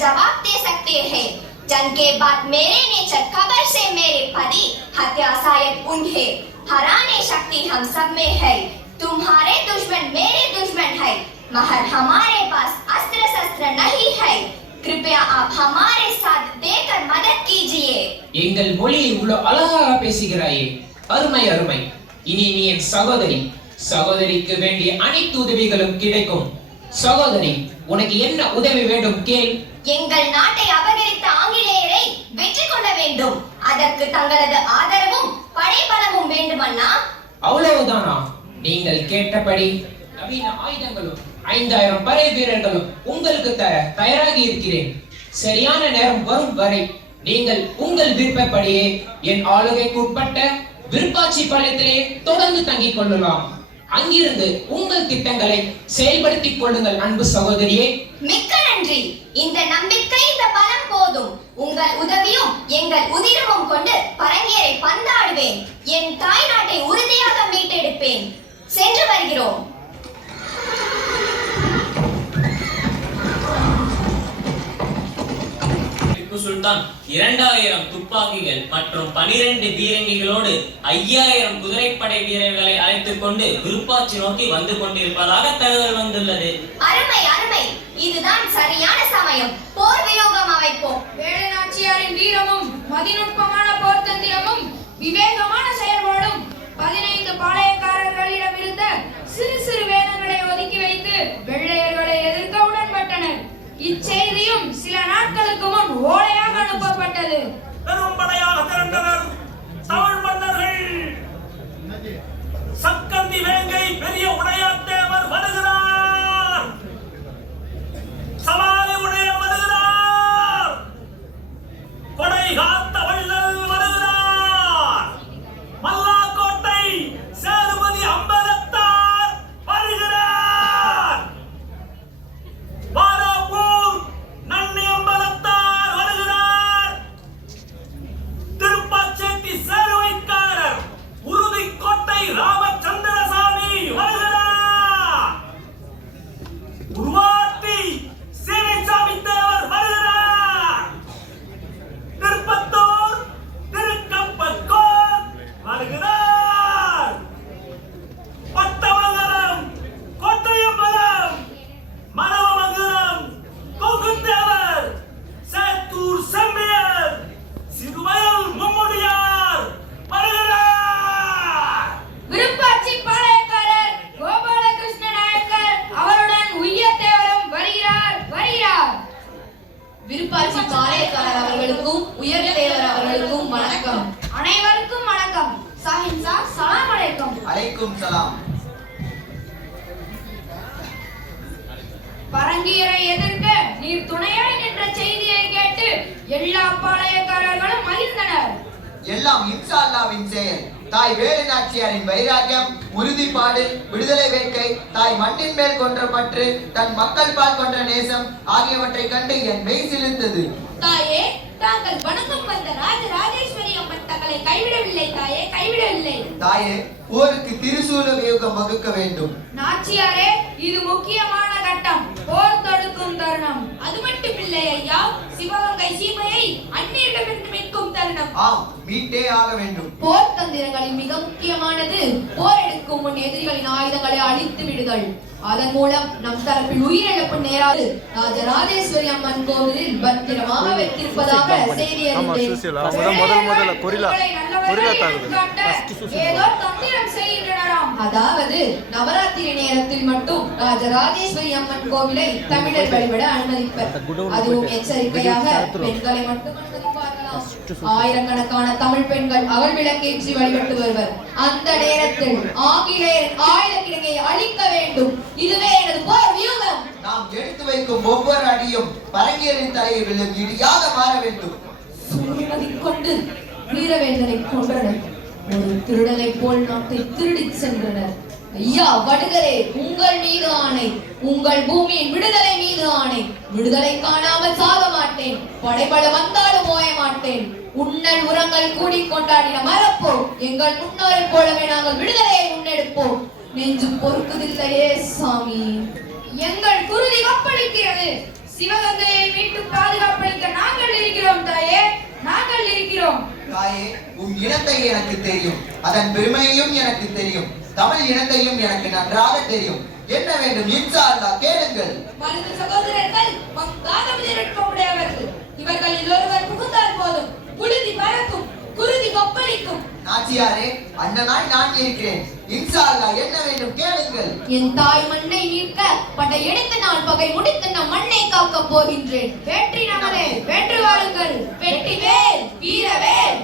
जवाब दे सकते हैं। जंग के बाद मेरे नेचर खबर से मेरे पति हत्या शायद उन्हें हराने शक्ति हम सब में है। तुम्हारे दुश्मन मेरे दुश्मन है, मगर हमारे पास अस्त्र शस्त्र नहीं है। कृपया आप हमारे साथ देकर मदद कीजिए। எங்கள் மொழியை இவ்வளவு அழகாக பேசுகிறாயே, அருமை அருமை. இனி நீ என் சகோதரி. சகோதரிக்கு வேண்டிய அனைத்து உதவிகளும் கிடைக்கும். சகோதரி, உனக்கு என்ன உதவி வேண்டும் கேள். எங்கள் நாட்டை அபகரித்த ஆங்கிலேயரை வெற்றி கொள்ள வேண்டும். அதற்கு தங்களது ஆதரவும் படைபலமும் வேண்டுமண்ணா. அவ்வளவுதானா? நீங்கள் கேட்டபடி நவீன ஆயுதங்களும் 5000 படை வீரர்களும் உங்களுக்கு தர தயாராகி இருக்கிறேன். சரியான நேரம் வரும் வரை நீங்கள் உங்கள் விருப்பப்படியே என் ஆளுகைக்கு உட்பட்ட விருப்பாட்சி பாளையத்திலே தொடர்ந்து தங்கிக் கொள்ளலாம். அங்கிருந்து உங்கள் திட்டங்களை செயல்படுத்திக் கொள்ளுங்கள் அன்பு சகோதரியே. மிக்க நன்றி. இந்த நம்பிக்கை, இந்த பலம் போதும். உங்கள் உதவியும் எங்கள் உதிரமும் கொண்டு பரங்கியரை பந்தாடுவேன். என் தாய் நாட்டை உறுதியாக மீட்டெடுப்பேன். சென்று வருகிறோம். சுல்தான் 2000 துப்பாக்கிகள் மற்றும் 12 பீரங்கிகளோடு 5000 குதிரைப்படை வீரர்களை அழைத்துக் கொண்டு விருப்பாட்சி நோக்கி வந்து கொண்டிருப்பதாக தகவல் வந்துள்ளது. அருமை அருமை. இதுதான் சரியான சமயம். போர் வியோகம் அமைப்போம். வேலுநாச்சியாரின் வீரமும் மதிநுட்பமான போர் தந்திரமும் விவேகமான செயல்பாடும் 15 பாளையக்காரர்களிடம் இருந்த சிறு சிறு வேதங்களை ஒதுக்கி வைத்து வெள்ளையர்களை எதிர்க்க உடன்பட்டனர். இச்செய்தியும் சில நாட்களுக்கு முன் ஓலையாக அனுப்பப்பட்டது. பெரும்படையாக திரண்டனர் தமிழ் மன்னர்கள். சக்கந்தி வேங்கை பெரிய உடையார் தேவர் வருகிறார். சவாரி உடையர் வருகிறார். கொடை காத்த வள்ளல் வருகிறார். மல்லாக்கோட்டை சேதுபதி அம்பலத்தார் வருகிறார். வாராப்பூர் நன்னி அம்பலத்தார் வருகிறார். திருப்பாச்சேத்தி சேருவைக்காரர் உறுதிக்கோட்டை ராமச்சந்திரசாமி வருகிறார். உருவாட்டி சீனிசாமி தேவர் வருகிறார். திருப்பத்தூர் திருக்கப்பக்கோன் வருகிறார். பட்டமங்கலம் கோட்டையம்பலம் மரவமங்கலம் கொங்குத்தேவர் சேத்தூர் செம்பியர் சிறுவயல் மும்முடியார் வருகிறார். விருப்பாட்சி பாளையக்காரர் கோபாலகிருஷ்ண நாயக்கர் அவருடன் உய்யத்தேவரும் வருகிறார். விருப்பாட்சி பாளையக்காரர் அவர்களுக்கும் உயர்தேவர் அவர்களுக்கும் வணக்கம். அனைவருக்கும் வணக்கம். சாஹின்சா சலாம் அலைக்கும். அலைக்கும் சலாம். பரங்கியரை எதிர்க்க நீர் துணையாய் நின்ற செய்தியை கேட்டு எல்லா பாளையக்காரர்களும் மகிழ்ந்தனர். எல்லாம் இன்ஷா அல்லாஹ்வின் செயல். தாய் வேலுநாச்சியாரின் வைராக்கியம், உறுதிப்பாடு, விடுதலை வேட்கை, தாய் மண்ணின் மேல் கொன்ற பற்று, தன் மக்கள் பால் கொன்ற நேசம் ஆகியவற்றை கண்டு என் மெய் சிலிர்த்தது. தாயே, தாங்கள் வணக்கம் வந்த ராஜராஜேஸ்வரி அம்மன் தங்களை கைவிடவில்லை தாயே, கைவிடவில்லை. தாயே, போருக்கு திரிசூல வியூகம் வகுக்க வேண்டும். நாச்சியாரே, இது முக்கியமான கட்டம். போர் தொடுக்கும் தருணம். அது மட்டும் இல்லை ஐயா, சிவகங்கை சீமையை அந்நியரிடமிருந்து மீட்கும் தருணம். ஆம், மீட்டே ஆக வேண்டும். போர் தந்திரங்களில் மிக முக்கியமானது போர் எடுக்கும் முன் எதிரிகளின் ஆயுதங்களை அழித்து விடுதல். அதன் மூலம் நம் தரப்பில் உயிரிழப்பு நேராது. ராஜராஜேஸ்வரி அம்மன் கோவிலில் பத்திரமாக வைத்திருப்பதாக செய்தி அறிந்தேன். அதாவது நவராத்திரி நேரத்தில் மட்டும் ராஜராஜேஸ்வரி அம்மன் கோவிலை தமிழர் வழிபட அனுமதிப்பர். அதுவும் எச்சரிக்கையாக பெண்களை மட்டும் அனுமதிப்பார்களாம். ஆயிரக்கணக்கான தமிழ் பெண்கள் அவள் விளக்கேற்றி வழிபட்டு வருவர். அந்த நேரத்தில் ஆங்கிலேயர் ஆயுத கிடங்கை அழிக்க வேண்டும். இதுவே எனது போர் வியூகம். நாம் எடுத்து வைக்கும் ஒவ்வொரு அடியும் பரங்கியரின் தலையை விழும் இடியாக மாற வேண்டும். சூரியனை கொண்டு வீரவேந்தனை கொன்றனர். ஒரு திருடனை போல் நாட்டை திருடிச் சென்றனர். ஐயா வடுகரே, உங்கள் மீது ஆணை, உங்கள் பூமியின் விடுதலை மீது ஆணை. விடுதலை காணாமல் சாக மாட்டேன். படைபட வந்தாலும் ஓய மாட்டேன். உன்னல் உரங்கள் கூடி கொண்டாடின மறப்போம். எங்கள் முன்னோரை போலவே நாங்கள் விடுதலையை முன்னெடுப்போம். நெஞ்சு பொறுக்குதில்லையே சாமி. எங்கள் குருதி கொப்பளிக்கிறது. சிவகங்கையை மீட்டு பாதுகாக்க தாயே, உன் இனத்தை எனக்கு தெரியும், அதன் பெருமையையும் எனக்கு தெரியும், தமிழ் இனத்தையும் எனக்கு நன்றாக தெரியும். என்ன வேண்டும்? இன்ஷா அல்லாஹ் கேளுங்கள். மனித சகோதரர்கள் உடையவர்கள். இவர்கள் எல்லோருவர் புகுந்தால் போதும், புழுதி பறக்கும், குருதி கொப்பளிக்கும். நாச்சியாரே, அண்ணனாய் நான் இருக்கிறேன். இன்ஷா அல்லாஹ் என்ன வேண்டும் கேளுங்கள். என் தாய் மண்ணை மீட்க படையெடுத்து நான் பகை முடித்து நம் மண்ணை காக்க போகின்றேன். வெற்றி நமதே, வென்று வாருங்கள். வெற்றிவேல், வீரவேல்.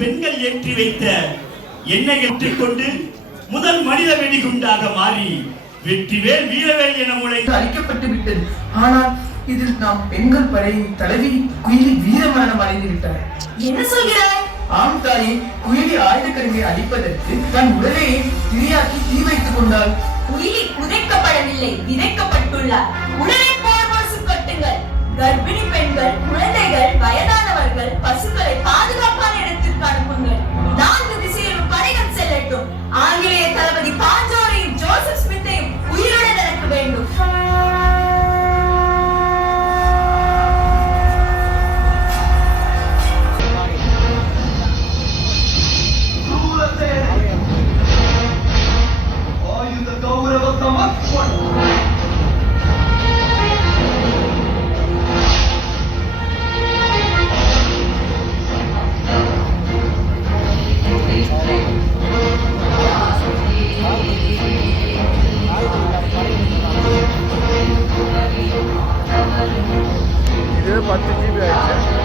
பெண்கள் ஏற்றி வைத்த எண்ணெய் ஏற்றிக்கொண்டு முதல் மனித வெடிகுண்டாக மாறி வெற்றிவேல் வீரவேல் என முளைத்து அழிக்கப்பட்டு விட்டது. ஆனால் இதில் நாம் பெண்கள் படையின் தலைவி குயிலி வீரமரணம் அடைந்து விட்டார். என்ன சொல்கிறாய்? ஆம் தாயே, குயிலி ஆயுதக்கருவை அழிப்பதற்கு தன் உடலையே திரியாக்கி தீ வைத்துக் கொண்டாள். குயிலி புதைக்கப்படவில்லை, விதைக்கப்பட்டுள்ளார். உடனே போர் பசு கட்டுங்கள். கர்ப்பிணி பெண்கள், குழந்தைகள், வயதானவர்கள், பசுக்களை பாதுகாப்பான இடத்திற்கு அனுப்புங்கள். 4 திசையிலும் படைகள் செல்லட்டும். ஆங்கிலேய தளபதி பாஞ்சோரையும் ஜோசப் ஸ்மித்தையும் உயிருடன் எனக்கு வேண்டும். இது 10 GB ஆயிடுச்சு.